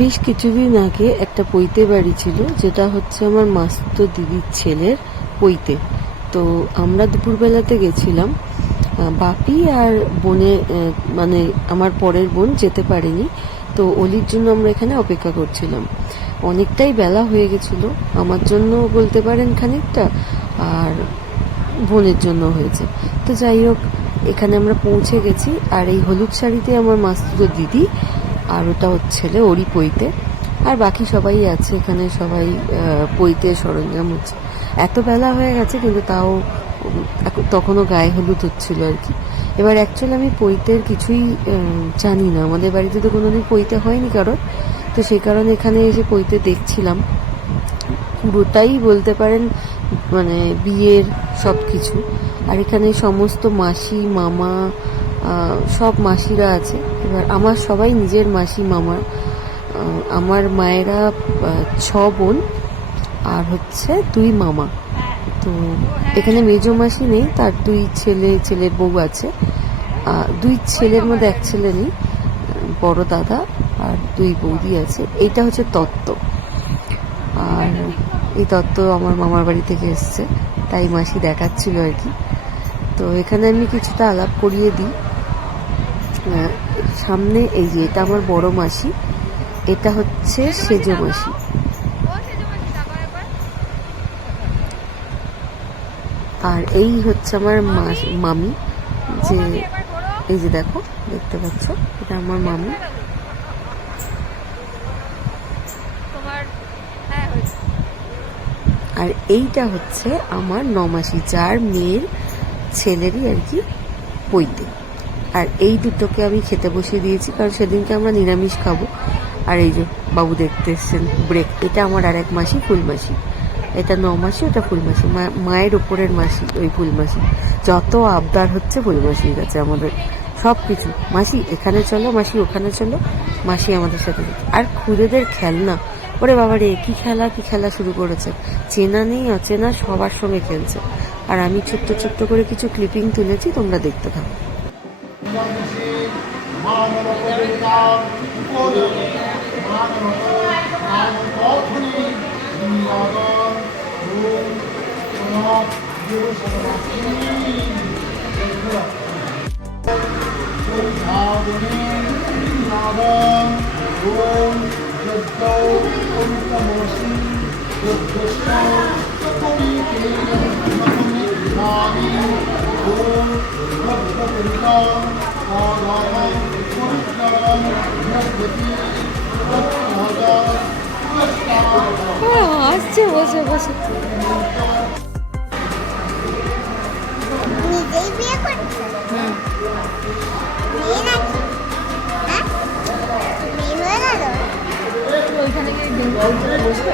বেশ কিছুদিন আগে একটা পৈতে বাড়ি ছিল, যেটা হচ্ছে আমার মাস্তো দিদির ছেলের পৈতে। তো আমরা দুপুরবেলাতে গেছিলাম। বাপি আর বোনে মানে আমার পরের বোন যেতে পারেনি, তো অলির জন্য আমরা এখানে অপেক্ষা করছিলাম। অনেকটাই বেলা হয়ে গেছিলো, আমার জন্য বলতে পারেন খানিকটা, আর বোনের জন্য হয়েছে। তো যাই হোক, এখানে আমরা পৌঁছে গেছি। আর এই হলুদ শাড়িতে আমার মাস্তুতো দিদি, আর ওটা হচ্ছেলে ওরই পৈতে, আর বাকি সবাই আছে এখানে। সবাই পৈতে সরঞ্জাম হচ্ছে। এত বেলা হয়ে গেছে কিন্তু তাও তখনও গায়ে হলুদ হচ্ছিল আর কি। এবার অ্যাকচুয়ালি আমি পৈতের কিছুই জানি না, আমাদের বাড়িতে তো কোনোদিন পৈতে হয়নি কারোর। তো সেই কারণে এখানে এসে পৈতে দেখছিলাম। পুরোটাই বলতে পারেন মানে বিয়ের সব কিছু। আর এখানে সমস্ত মাসি মামা সব মাসিরা আছে। এবার আমার সবাই নিজের মাসি মামা। আমার মায়েরা 6 বোন আর হচ্ছে 2 মামা। তো এখানে মেজো মাসি নেই, তার 2 ছেলে, ছেলের বউ আছে। 2 ছেলের মধ্যে 1 ছেলে নেই, বড় দাদা আর 2 বৌদি আছে। এইটা হচ্ছে তত্ত্ব। আর এই তত্ত্ব আমার মামার বাড়ি থেকে এসছে, তাই মাসি দেখাচ্ছিল আর কি। তো এখানে আমি কিছুটা আলাপ করিয়ে দিই। সামনে এই যে এটা আমার বড় মাসি, এটা হচ্ছে সেজো মাসি। আর এই হচ্ছে আমার মামি, যে এই যে দেখো, দেখতে পাচ্ছ, এটা আমার মামি। আর এইটা হচ্ছে আমার নমাসি, যার মেয়ের ছেলেরই আর কি পৈতে। আর এই দুটোকে আমি খেতে বসিয়ে দিয়েছি, কারণ সেদিনকে আমরা নিরামিষ খাবো। আর এই যে বাবু দেখতে এসছেন ব্রেক, এটা আমার আর এক মাসি, ফুলমাসি। এটা 9 মাসি, ওটা ফুলমাসি, মায়ের ওপরের মাসি ওই ফুলমাসি। যত আবদার হচ্ছে ফুলমাসির কাছে আমাদের সব কিছু। মাসি এখানে চলো, মাসি ওখানে চলো, মাসি আমাদের সাথে। আর খুদেদের খেলনা, ওরে বাবা রে, কি খেলা শুরু করেছে! চেনা নেই অচেনা সবার সঙ্গে খেলছে। আর আমি ছোট্ট ছোট্ট করে কিছু ক্লিপিং তুলেছি, তোমরা দেখতে থাকো। আসছে বসে বসে। নিজেই বিয়ে করছে? মেয়ে নাকি? হ্যাঁ, মেয়ে হয়ে গেল। ওইখানে গিয়ে বসবে, বসবে।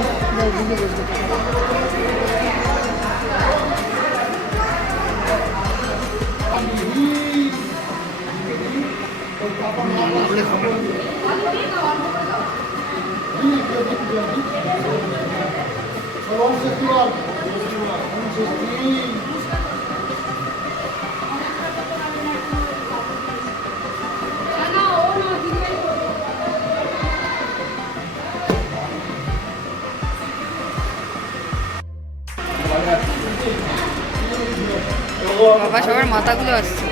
বাবা, সবার মাথাগুলো আসছে।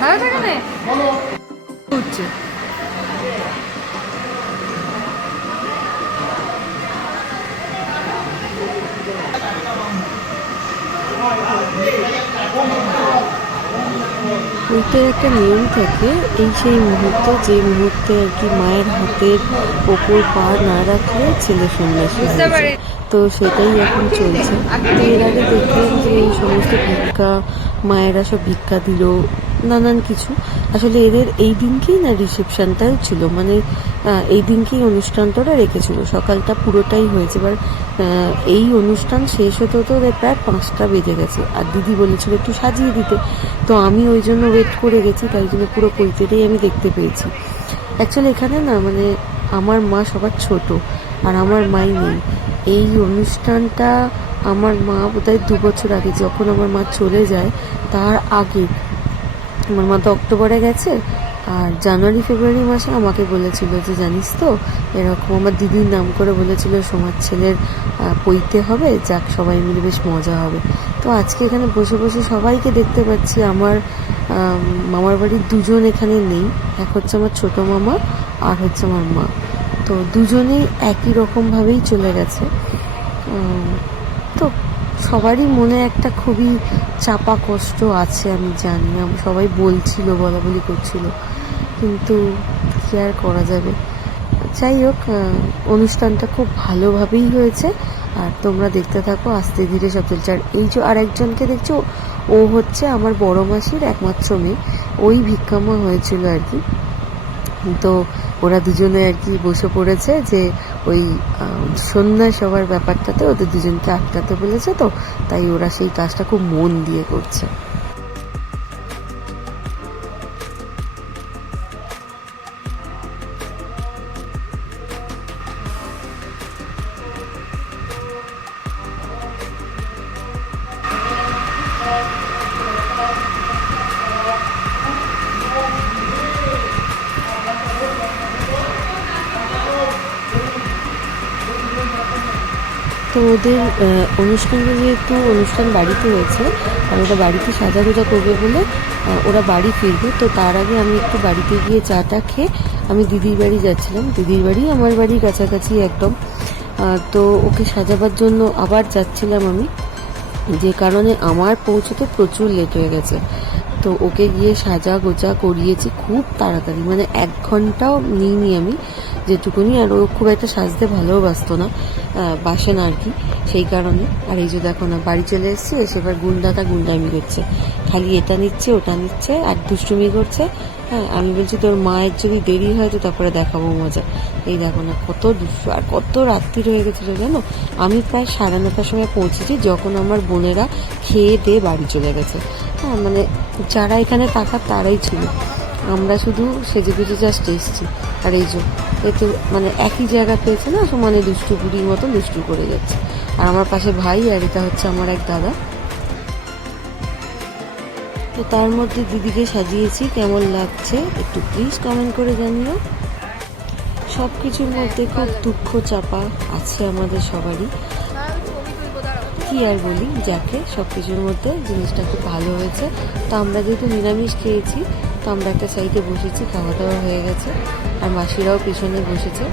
ভালো থাকে না হচ্ছে। ওইটার একটা নিয়ম থাকে, এই সেই মুহূর্ত যে মুহূর্তে আর কি মায়ের হাতের ওপর পা না রাখলে ছেলে সন্ন্যাসী হয়ে যায়। তো সেটাই এখন চলছে। তো এর আগে দেখলাম যে এই সমস্ত ভিক্ষা মায়েরা সব ভিক্ষা দিল নানান কিছু। আসলে এদের এই দিনকেই না রিসেপশনটাও ছিল, মানে এই দিনকেই অনুষ্ঠানটা ওরা রেখেছিল। সকালটা পুরোটাই হয়েছে, এবার এই অনুষ্ঠান শেষ হতে হতে ওদের প্রায় 5টা বেজে গেছে। আর দিদি বলেছিল একটু সাজিয়ে দিতে, তো আমি ওই জন্য ওয়েট করে গেছি, তাই জন্য পুরো পৈতেটাই আমি দেখতে পেয়েছি। অ্যাকচুয়ালি এখানে না মানে আমার মা সবার ছোট, আর আমার মাই নেই। এই অনুষ্ঠানটা আমার মা বোধহয় 2 বছর আগে, যখন আমার মা চলে যায় তার আগে, আমার মা তো অক্টোবরে গেছে, আর জানুয়ারি ফেব্রুয়ারি মাসে আমাকে বলেছিল যে জানিস তো এরকম, আমার দিদির নাম করে বলেছিল সোমার ছেলের পৈতে হবে, যাক সবাই মিলে বেশ মজা হবে। তো আজকে এখানে বসে বসে সবাইকে দেখতে পাচ্ছি। আমার মামার বাড়ির 2জন এখানে নেই, এক হচ্ছে আমার ছোটো মামা আর হচ্ছে আমার মা। তো দুজনেই একই রকমভাবেই চলে গেছে। তো সবারই মনে একটা খুবই চাপা কষ্ট আছে, আমি জানি, সবাই বলছিল, বলা বলি করছিল, কিন্তু কি আর করা যাবে। যাই হোক, অনুষ্ঠানটা খুব ভালোভাবেই হয়েছে, আর তোমরা দেখতে থাকো, আস্তে ধীরে সব চলছে। আর এই যে আর একজনকে দেখছো, ও হচ্ছে আমার বড় মাসির একমাত্র মেয়ে, ওই ভিক্ষামা হয়েছিল আর কি। তো ওরা দুজনে আর কি বসে পড়েছে যে ওই সন্ন্যাস হওয়ার ব্যাপারটাতে ওদের দুজনকে আটকাতে বলেছে, তো তাই ওরা সেই কাজটা খুব মন দিয়ে করছে। তো ওদের অনুষ্ঠানটা যেহেতু অনুষ্ঠান বাড়িতে হয়েছে, আর ওরা বাড়িতে সাজাগোজা করবে বলে ওরা বাড়ি ফিরবে। তো তার আগে আমি একটু বাড়িতে গিয়ে চাটা খেয়ে আমি দিদির বাড়ি যাচ্ছিলাম। দিদির বাড়ি আমার বাড়ির কাছাকাছি একদম। তো ওকে সাজাবার জন্য আবার যাচ্ছিলাম আমি, যে কারণে আমার পৌঁছতে প্রচুর লেট হয়ে গেছে। তো ওকে গিয়ে সাজা গোজা করিয়েছি খুব তাড়াতাড়ি, মানে 1 ঘন্টাও নিইনি আমি যেটুকুনি। আর ও খুব একটা সাজতে ভালোবাসতো না, বাসে না আর কি, সেই কারণে। আর এই যে দেখো না, বাড়ি চলে এসেছি, এসে এবার গুন্ডামি করছে, খালি এটা নিচ্ছে ওটা নিচ্ছে আর দুষ্টুমি করছে। হ্যাঁ, আমি বলছি তোর মায়ের যদি দেরি হয় তো তারপরে দেখাবো মজা। এই দেখো না কত দুষ্টু, আর কত রাত্রি হয়ে গেছিলো জানো। আমি প্রায় 9:30টার সময় পৌঁছেছি, যখন আমার বোনেরা খেয়ে দিয়ে বাড়ি চলে গেছে। হ্যাঁ, মানে যারা এখানে থাকার তারাই ছিল, আমরা শুধু সেজে গুজে জাস্ট এসেছি। আর এই যে এতে মানে একই জায়গা পেয়েছে না, সমানে দুষ্টু বুড়ির মতো দুষ্টু করে যাচ্ছে। আর আমার পাশে ভাই, আর এটা হচ্ছে আমার এক দাদা। তো তার মধ্যে দিদিকে সাজিয়েছি, কেমন লাগছে একটু প্লিজ কমেন্ট করে জানিও। সব কিছুর মধ্যে খুব দুঃখ চাপা আছে আমাদের সবারই, কি আর বলি, যাকে সব কিছুর মধ্যে জিনিসটা খুব ভালো হয়েছে। তো আমরা যেহেতু নিরামিষ খেয়েছি, তো আমরা একটা সাইডে বসেছি, খাওয়া দাওয়া হয়ে গেছে, আর মাসিরাও পিছনে বসেছে।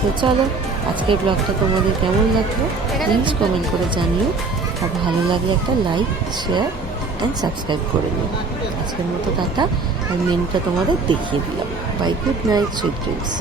তো চলো, আজকের ব্লগটা তোমাদের কেমন লাগলো প্লিজ কমেন্ট করে জানিও, আর ভালো লাগলে একটা লাইক শেয়ার অ্যান্ড সাবস্ক্রাইব করে নিও। আজকের মতো টাটা, আর মেনুটা তোমাদের দেখিয়ে দিলাম। Bye, good night, sweet dreams.